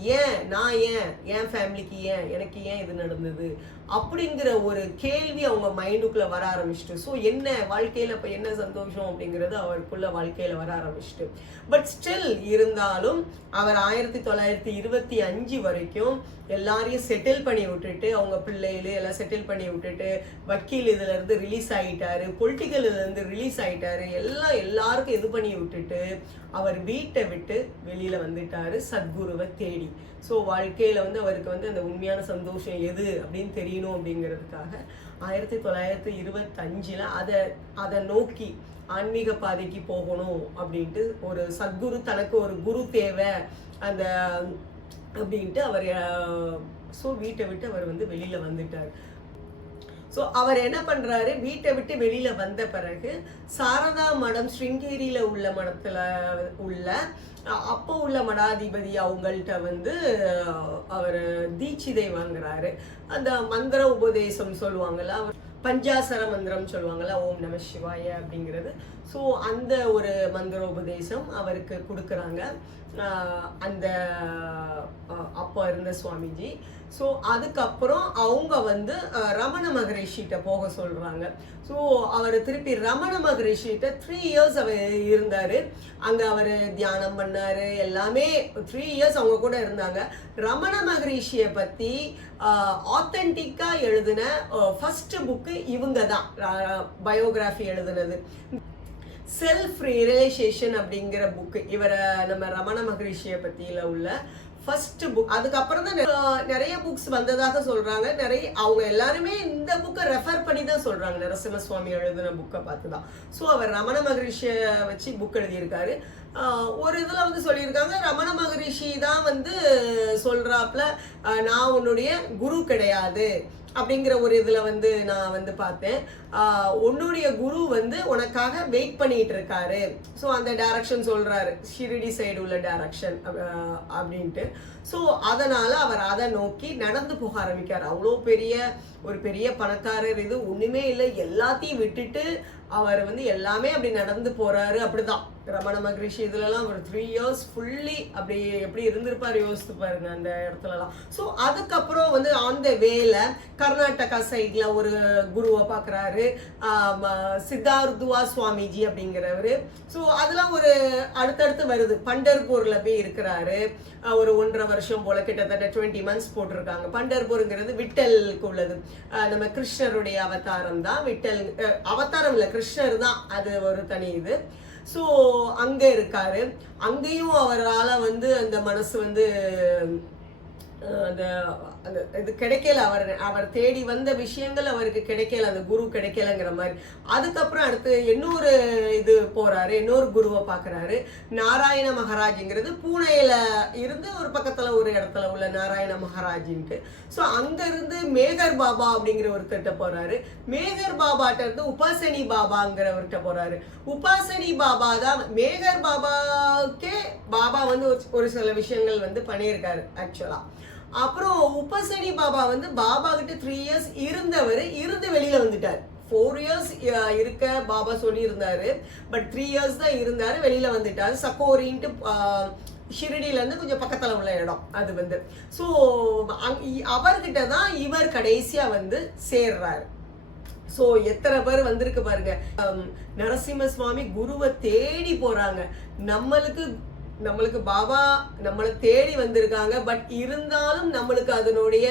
ஏன் ஃபேமிலிக்கு எனக்கு ஏன் இது நடந்தது அப்படிங்கிற ஒரு கேள்வி அவங்க மைண்டுக்குள்ள வர ஆரம்பிச்சிட்டு. ஸோ என்ன வாழ்க்கையில் இப்போ என்ன சந்தோஷம் அப்படிங்கிறது அவருக்குள்ள வாழ்க்கையில் வர ஆரம்பிச்சிட்டு. பட் ஸ்டில் இருந்தாலும் அவர் 1925 வரைக்கும் எல்லாரையும் செட்டில் பண்ணி விட்டுட்டு, அவங்க பிள்ளைகள் எல்லாம் செட்டில் பண்ணி விட்டுட்டு, வக்கீல் இதுல இருந்து ரிலீஸ் ஆகிட்டாரு, பொலிட்டிக்கல் இதுல இருந்து ரிலீஸ் ஆகிட்டாரு, எல்லாருக்கும் இது பண்ணி விட்டுட்டு அவர் வீட்டை விட்டு வெளியில வந்துட்டாரு சத்குருவை தேடி. ஸோ வாழ்க்கையில வந்து அவருக்கு வந்து அந்த உண்மையான சந்தோஷம் எது அப்படின்னு தெரியணும் அப்படிங்கிறதுக்காக 1925 அதை நோக்கி ஆன்மீக பாதைக்கு போகணும் அப்படின்ட்டு, ஒரு சத்குரு தனக்கு ஒரு குரு தேவை அந்த அப்படின்ட்டு அவர் வீட்டை விட்டு அவர் வந்து வெளியில வந்துட்டார். ஸோ அவர் என்ன பண்றாரு, வீட்டை விட்டு வெளியில வந்த பிறகு சாரதா மடம் ஸ்ருங்கேரியில உள்ள மடத்துல உள்ள அப்போ உள்ள மடாதிபதி அவங்கள்ட்ட வந்து அவர் தீட்சிதை வாங்குறாரு. அந்த மந்திர உபதேசம் சொல்லுவாங்கல்ல, அவர் பஞ்சாசர மந்திரம் சொல்லுவாங்கல்ல, ஓம் நம சிவாய அப்படிங்கிறது. ஸோ அந்த ஒரு மந்திர உபதேசம் அவருக்கு கொடுக்குறாங்க அந்த அப்போ இருந்த சுவாமிஜி. ஸோ அதுக்கப்புறம் அவங்க வந்து ரமண மகரிஷிகிட்ட போக சொல்கிறாங்க. ஸோ அவர் திருப்பி ரமண மகரிஷிகிட்ட 3 இயர்ஸ் அவர் இருந்தார். அங்கே அவர் தியானம் பண்ணார், எல்லாமே 3 இயர்ஸ் அவங்க கூட இருந்தாங்க. ரமண மகரிஷியை பற்றி ஆத்தென்டிக்காக எழுதின ஃபர்ஸ்ட் புக்கு இவங்க தான் பயோகிராஃபி எழுதுனது. செல்ஃப் ரியலைசேஷன் அப்படிங்கிற புக்கு இவரை நம்ம ரமண மகரிஷியை பற்றியில் உள்ள ஃபர்ஸ்ட் புக். அதுக்கப்புறம் தான் நிறைய புக்ஸ் வந்ததாக சொல்றாங்க. அவங்க எல்லாருமே இந்த புக்கை ரெஃபர் பண்ணி தான் சொல்றாங்க, நரசிம்ம சுவாமி எழுதின புக்கை பார்த்து தான். ஸோ அவர் ரமண மகரிஷியை வச்சு புக் எழுதியிருக்காரு. ஒரு இதில் வந்து சொல்லியிருக்காங்க, ரமண மகரிஷி தான் வந்து சொல்றாப்புல நான் உன்னுடைய குரு கிடையாது அப்படிங்கிற ஒரு இதில் வந்து நான் வந்து பார்த்தேன். உன்னுடைய குரு வந்து உனக்காக வெயிட் பண்ணிட்டு இருக்காரு. ஸோ அந்த டைரக்ஷன் சொல்றாரு, ஷிரடி சைடு உள்ள டைரக்ஷன் அப்படின்ட்டு. ஸோ அதனால அவர் அதை நோக்கி நடந்து போக ஆரம்பிக்கார். அவ்வளோ பெரிய பணக்காரர், இது ஒண்ணுமே இல்லை, எல்லாத்தையும் விட்டுட்டு அவர் வந்து எல்லாமே அப்படி நடந்து போறாரு. அப்படிதான் ரமண மகரிஷி இதுலலாம் ஒரு 3 இயர்ஸ் ஃபுல்லி அப்படி எப்படி இருந்திருப்பாரு யோசித்து பாருங்க அந்த இடத்துலலாம். ஸோ அதுக்கப்புறம் வந்து அந்த வேல கர்நாடகா சைட்ல ஒரு குருவை பார்க்குறாரு, சித்தார்த்துவா சுவாமிஜி அப்படிங்கிறவரு. ஸோ அதெல்லாம் ஒரு அடுத்தடுத்து வருது. பண்டர்பூர்ல போய் இருக்கிறாரு ஒரு 1.5 வருஷம் போல, கிட்டத்தட்ட 20 மந்த்ஸ் போட்டிருக்காங்க. பண்டர்பூருங்கிறது விட்டலுக்கு உள்ளது. நம்ம கிருஷ்ணருடைய அவதாரம் தான் விட்டல். அவதாரம் இல்லை, கிருஷ்ணர் தான், அது ஒரு தனி இது. ஸோ அங்கே இருக்காரு. அங்கேயும் அவரால் வந்து அந்த மனசு வந்து அந்த அந்த இது கிடைக்கல. அவர் தேடி வந்த விஷயங்கள் அவருக்கு கிடைக்கல, அந்த குரு கிடைக்கலங்கிற மாதிரி. அதுக்கப்புறம் அடுத்து இன்னொரு இது போறாரு, இன்னொரு குருவை பார்க்குறாரு, நாராயண மகாராஜுங்கிறது. பூனேல இருந்து ஒரு பக்கத்தில் ஒரு இடத்துல உள்ள நாராயண மகாராஜின்ட்டு. ஸோ அங்கேருந்து மேகர் பாபா அப்படிங்கிற ஒருத்தர்கிட்ட போறாரு. மேகர் பாபாட்ட இருந்து உபாசனி பாபாங்கிறவர்கிட்ட போறாரு. உபாசனி பாபா தான் மேகர் பாபாக்கே பாபா வந்து ஒரு சில விஷயங்கள் வந்து பண்ணியிருக்காரு ஆக்சுவலா. அப்புறம் உபசனி பாபா வந்து பாபா கிட்ட 3 இயர்ஸ் இருந்து வெளியில வந்துட்டார். 4 இயர்ஸ் இருக்க பாபா சொல்லி இருந்தாரு, பட் 3 இயர்ஸ் தான் இருந்தாரு, வெளியில வந்துட்டாரு. சக்கோரின்ட்டு ஷிரடியில இருந்து கொஞ்சம் பக்கத்துல உள்ள இடம் அது வந்து. ஸோ அவர்கிட்ட தான் இவர் கடைசியா வந்து சேர்றாரு. ஸோ எத்தனை பேர் வந்திருக்கு பாருங்க. நரசிம்ம சுவாமி குருவை தேடி போறாங்க. நம்மளுக்கு பாபா நம்மளை தேடி வந்திருக்காங்க. பட் இருந்தாலும் நம்மளுக்கு அதனுடைய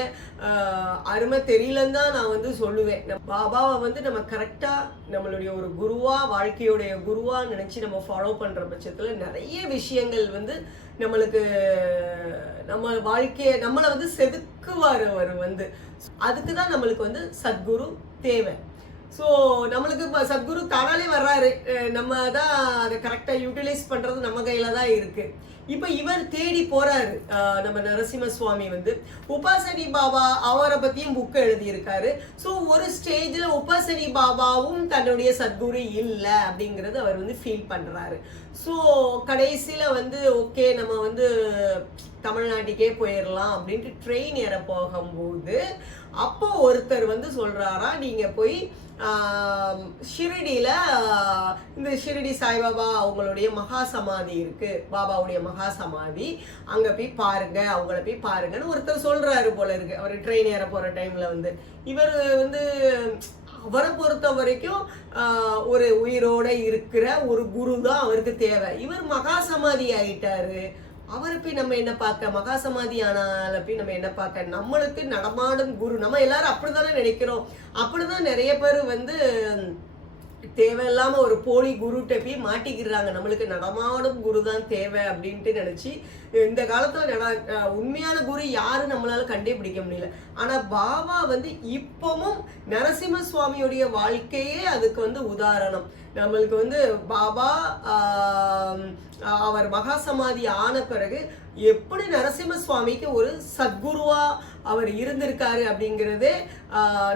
அருமை தெரியலன்னு தான் நான் வந்து சொல்லுவேன். பாபாவை வந்து நம்ம கரெக்டா நம்மளுடைய ஒரு குருவா, வாழ்க்கையுடைய குருவா நினைச்சு நம்ம ஃபாலோ பண்ற பட்சத்துல நிறைய விஷயங்கள் வந்து நம்மளுக்கு நம்ம வாழ்க்கைய நம்மளை வந்து செதுக்குவார் அவர் வந்து. அதுக்கு தான் நம்மளுக்கு வந்து சத்குரு தேவை. ஸோ நம்மளுக்கு இப்போ சத்குரு தானாலே வர்றாரு, நம்ம தான் அதை கரெக்டாக யூட்டிலைஸ் பண்ணுறது நம்ம கையில் தான் இருக்குது. இப்போ இவர் தேடி போறாரு. நம்ம நரசிம்ம சுவாமி வந்து உபாசனி பாபா அவரை பத்தியும் புக் எழுதியிருக்காரு. ஸோ ஒரு ஸ்டேஜ்ல உபாசனி பாபாவும் தன்னுடைய சத்குரு இல்லை அப்படிங்கிறது அவர் வந்து ஃபீல் பண்றாரு. ஸோ கடைசியில வந்து ஓகே நம்ம வந்து தமிழ்நாட்டுக்கே போயிடலாம் அப்படின்ட்டு ட்ரெயின் ஏற போகும்போது அப்போ ஒருத்தர் வந்து சொல்றாரா, நீங்க போய் ஷிரடியில இந்த ஷிரடி சாய்பாபா அவங்களுடைய மகா சமாதி இருக்கு, பாபாவுடைய மகா சமாதி, அங்க போய் பாருங்க, அவங்கள போய் பாருங்கன்னு ஒருத்தர் சொல்றாரு போல இருக்கு. அவர் ட்ரெயின் ஏற போற டைம்ல வந்து இவர் வந்து அவரை பொறுத்த வரைக்கும் ஒரு உயிரோட இருக்கிற ஒரு குரு தான் அவருக்கு தேவை. இவர் மகா சமாதி ஆயிட்டாரு, அவரை போய் நம்ம என்ன பார்க்க, மகா சமாதி ஆனால போய் நம்ம என்ன பார்க்க, நம்மளுக்கு நடமாடும் குரு. நம்ம எல்லாரும் அப்படித்தானே நினைக்கிறோம். அப்படிதான் நிறைய பேர் வந்து தேவையில்லாம ஒரு போலி குருட்ட போய் மாட்டிக்கிறாங்க. நம்மளுக்கு நடமாடும் குரு தான் தேவை அப்படின்ட்டு நினைச்சு இந்த காலத்துல உண்மையான குரு யாரு நம்மளால கண்டுபிடிக்க முடியல. ஆனா பாபா வந்து இப்பவும் நரசிம்ம சுவாமியுடைய வாழ்க்கையே அதுக்கு வந்து உதாரணம். நம்மளுக்கு வந்து பாபா அவர் மகா சமாதி ஆன பிறகு எப்படி நரசிம்ம சுவாமிக்கு ஒரு சத்குருவா அவர் இருந்திருக்காரு அப்படிங்கிறது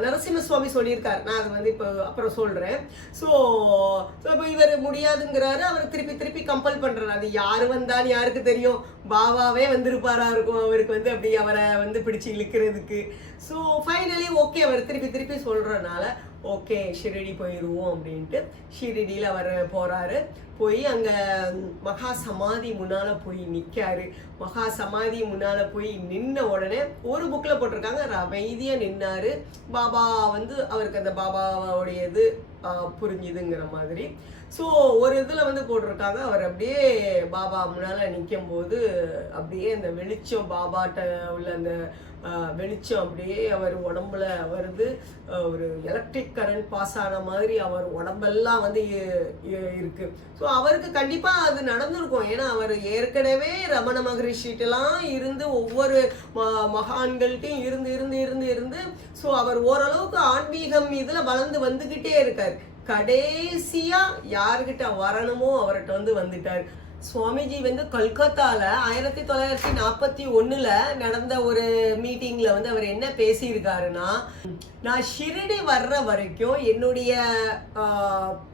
நரசிம்ம சுவாமி சொல்லியிருக்காரு. நான் அதை வந்து இப்போ அப்புறம் சொல்றேன். ஸோ இப்போ இவர் முடியாதுங்கிறாரு, அவர் திருப்பி திருப்பி கம்பல் பண்றாரு. அது யாரு வந்தான்னு யாருக்கு தெரியும், பாபாவே வந்திருப்பாரா இருக்கும் அவருக்கு வந்து அப்படி அவரை வந்து பிடிச்சு இழுக்கிறதுக்கு. ஸோ ஃபைனலி ஓகே அவர் திருப்பி திருப்பி சொல்றதுனால ஓகே ஷிரடி போயிடுவோம் அப்படின்ட்டு ஷிரடியில் அவர் போறாரு. போய் அங்க மகா சமாதி முன்னால போய் நிற்காரு. மகா சமாதி முன்னால போய் நின்ன உடனே ஒரு புக்ல போட்டிருக்காங்க, அமைதியா நின்னாரு. பாபா வந்து அவருக்கு அந்த பாபாவுடைய இது புரிஞ்சுதுங்கிற மாதிரி. ஸோ ஒரு இதில் வந்து போட்டிருக்காங்க, அவர் அப்படியே பாபா முன்னால் நிற்கும் போது அப்படியே அந்த வெளிச்சம் பாபாட்ட உள்ள அந்த வெளிச்சம் அப்படியே அவர் உடம்புல வருது. ஒரு எலக்ட்ரிக் கரண்ட் பாஸ் ஆன மாதிரி அவர் உடம்பெல்லாம் வந்து இருக்கு. ஸோ அவருக்கு கண்டிப்பாக அது நடந்திருக்கும். ஏன்னா அவர் ஏற்கனவே ரமண மகரிஷிட்டெல்லாம் இருந்து ஒவ்வொரு மகான்கள்ட்டையும் இருந்து இருந்து இருந்து இருந்து ஸோ அவர் ஓரளவுக்கு ஆன்மீகம் இதில் வளர்ந்து வந்துக்கிட்டே இருக்கார். கடைசியா யாருக்கிட்ட வரணுமோ அவர்கிட்ட வந்து வந்துட்டார். சுவாமிஜி வந்து கல்கத்தால 1941 நடந்த ஒரு மீட்டிங்ல வந்து அவர் என்ன பேசியிருக்காருன்னா, நான் ஷிரடி வர்ற வரைக்கும் என்னுடைய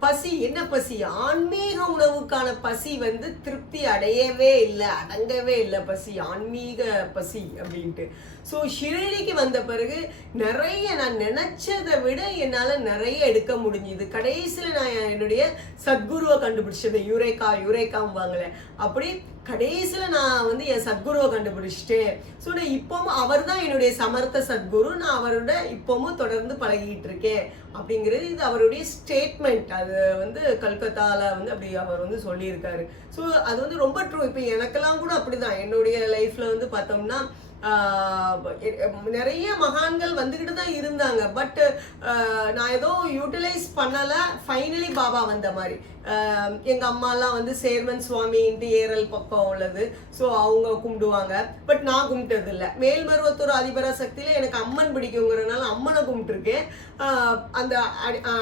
பசி, என்ன பசி, ஆன்மீக உணவுக்கான பசி வந்து திருப்தி அடையவே இல்லை, அடங்கவே இல்லை பசி, ஆன்மீக பசி அப்படின்ட்டு. ஸோ ஷிரடிக்கு வந்த பிறகு நிறைய நான் நினைச்சதை விட என்னால் நிறைய எடுக்க முடிஞ்சுது. கடைசியில் நான் என்னுடைய சத்குருவை கண்டுபிடிச்சது, யுரேக்காம்பாங்களே அப்படி கடைசியில் நான் வந்து என் சத்குருவை கண்டுபிடிச்சிட்டேன். ஸோ நான் இப்பவும் அவர் தான் என்னுடைய சமர்த்த சத்குரு, நான் அவரோட இப்பவும் தொடர்ந்து பழகிட்டு இருக்கேன் அப்படிங்கிறது இது அவருடைய ஸ்டேட்மெண்ட். அது வந்து கல்கத்தாவில் வந்து அப்படி அவர் வந்து சொல்லியிருக்காரு. ஸோ அது வந்து ரொம்ப ட்ரூ. இப்போ எனக்கெல்லாம் கூட அப்படிதான். என்னுடைய லைஃப்ல வந்து பார்த்தோம்னா நிறைய மகான்கள் வந்துக்கிட்டு தான் இருந்தாங்க. பட் நான் ஏதோ யூட்டிலைஸ் பண்ணலை. ஃபைனலி பாபா வந்த மாதிரி. எங்கள் அம்மாலாம் வந்து சேர்மன் சுவாமின்ட்டு ஏரல் பக்கம் உள்ளது. ஸோ அவங்க கும்பிடுவாங்க. பட் நான் கும்பிட்டது இல்லை. மேல்மருவத்தூர் அதிபர சக்தியில் எனக்கு அம்மன் பிடிக்குங்கிறதுனால அம்மனை கும்பிட்டுருக்கேன். அந்த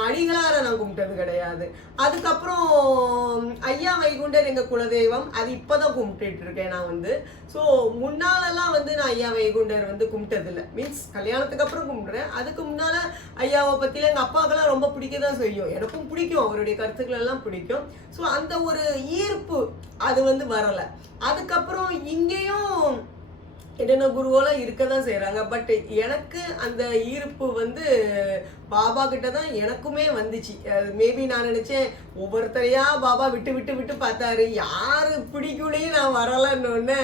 அடிகளாரை நான் கும்பிட்டது கிடையாது. அதுக்கப்புறம் ஐயா வைகுண்டர் எங்கள் குலதெய்வம், அது இப்போதான் கும்பிட்டுட்டு இருக்கேன் நான் வந்து. ஸோ முன்னாலெல்லாம் வந்து நான் ஐயா வைகுண்டர் வந்து கும்பிட்டதில்லை. மீன்ஸ் கல்யாணத்துக்கு அப்புறம் கும்பிட்றேன். அதுக்கு முன்னால் ஐயாவை பற்றில எங்கள் அப்பாவுக்கெல்லாம் ரொம்ப பிடிக்க தான் செய்யும். எனக்கும் பிடிக்கும், அவருடைய கருத்துக்கள் எல்லாம் பிடிக்கும். ஸோ அந்த ஒரு ஈர்ப்பு அது வந்து வரலை. அதுக்கப்புறம் இங்கேயும் என்னென்ன குருவெல்லாம் இருக்க தான் செய்கிறாங்க. பட் எனக்கு அந்த ஈர்ப்பு வந்து பாபா கிட்ட தான் எனக்குமே வந்துச்சு. மேபி நான் நினச்சேன் ஒவ்வொருத்தரையா பாபா விட்டு விட்டு விட்டு பார்த்தாரு, யாரு பிடிக்குள்ளேயும் நான் வரலன்னொன்னே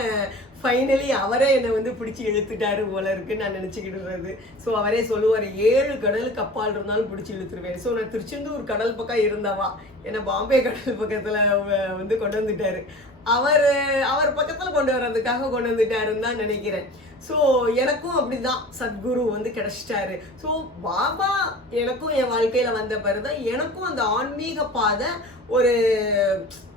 ஃபைனலி அவரே என்னை வந்து பிடிச்சி இழுத்துட்டாரு போல இருக்குன்னு நான் நினச்சிக்கிடுறது. ஸோ அவரே சொல்லுவார், 7 கடலுக்கு அப்பால் இருந்தாலும் பிடிச்சி இழுத்துருவேன். ஸோ நான் திருச்செந்தூர் கடல் பக்கம் இருந்தவா, என்னை பாம்பே கடல் பக்கத்தில் வந்து கொண்டு வந்துட்டாரு. அவர் பக்கத்தில் கொண்டு வர்றதுக்காக கொண்டு வந்துட்டாருன்னு தான் நினைக்கிறேன். ஸோ எனக்கும் அப்படிதான் சத்குரு வந்து கிடைச்சிட்டாரு. ஸோ பாபா எனக்கும் என் வாழ்க்கையில் வந்த பிறகுதான் எனக்கும் அந்த ஆன்மீக பாதை ஒரு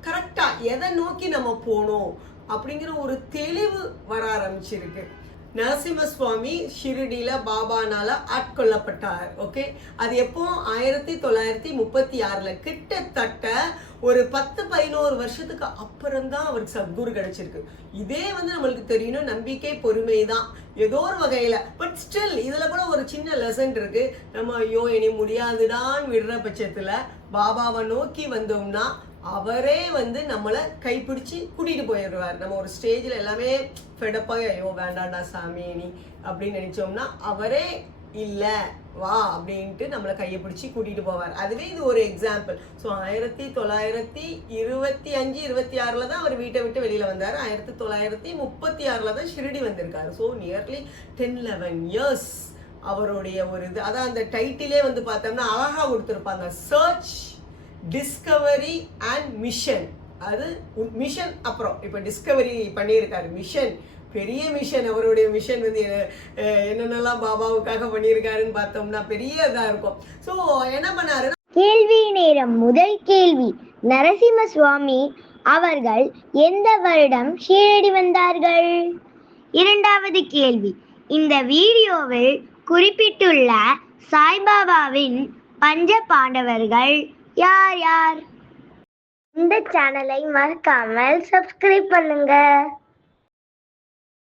கரெக்டாக எதை நோக்கி நம்ம போகணும் அப்படிங்கிற ஒரு தெளிவு வர ஆரம்பிச்சிருக்கு. நரசிம்ம சுவாமி ஷிரடியில பாபானால ஆட்கொள்ளப்பட்டார். ஓகே, அது எப்போ 1936 கிட்டத்தட்ட ஒரு 10-11 வருஷத்துக்கு அப்புறம்தான் அவருக்கு சத்குரு கிடைச்சிருக்கு. இதே நம்மளுக்கு தெரியணும், நம்பிக்கை பொறுமை தான் ஏதோ ஒரு வகையில. பட் ஸ்டில் இதுல கூட ஒரு சின்ன லெசன் இருக்கு. நம்ம ஐயோ இனி முடியாதுடான்னு விடுற பட்சத்துல பாபாவை நோக்கி வந்தோம்னா அவரே நம்மளை கைப்பிடிச்சு கூட்டிட்டு போயிடுவார். நம்ம ஒரு ஸ்டேஜ்ல எல்லாமே ஃபெடப்பாக ஐயோ வேண்டாண்டா சாமி நீ அப்படின்னு நினைச்சோம்னா அவரே இல்ல வா அப்படின்ட்டு நம்மளை கையை பிடிச்சி கூட்டிட்டு போவார். அதுவே இது ஒரு எக்ஸாம்பிள். ஸோ 1925-26 தான் அவர் வீட்டை விட்டு வெளியில வந்தார். 1936 தான் ஷிரடி வந்திருக்காரு. ஸோ நியர்லி 10-11 இயர்ஸ் அவருடைய ஒரு இது. அதான் அந்த டைட்டிலே பார்த்தோம்னா அழகா கொடுத்துருப்பாங்க, சர்ச், டிஸ்கவரி அண்ட் மிஷன். அது மிஷன் அப்புறம் இப்போ டிஸ்கவரி பண்ணியிருக்காரு. மிஷன், பெரிய மிஷன். அவருடைய மிஷன் என்னென்னலாம் பாபாவுக்காக பண்ணியிருக்காருன்னு பார்த்தோம்னா பெரிய இதாக இருக்கும். ஸோ என்ன பண்ணாருன்னா, கேள்வி நேரம். முதல் கேள்வி, நரசிம்ம சுவாமி அவர்கள் எந்த வருடம் ஷீரடி வந்தார்கள்? இரண்டாவது கேள்வி, இந்த வீடியோவில் குறிப்பிட்டுள்ள சாய்பாபாவின் பஞ்ச பாண்டவர்கள் யார் யார்? இந்த சேனலை மறக்காமல் சப்ஸ்கிரைப் பண்ணுங்க.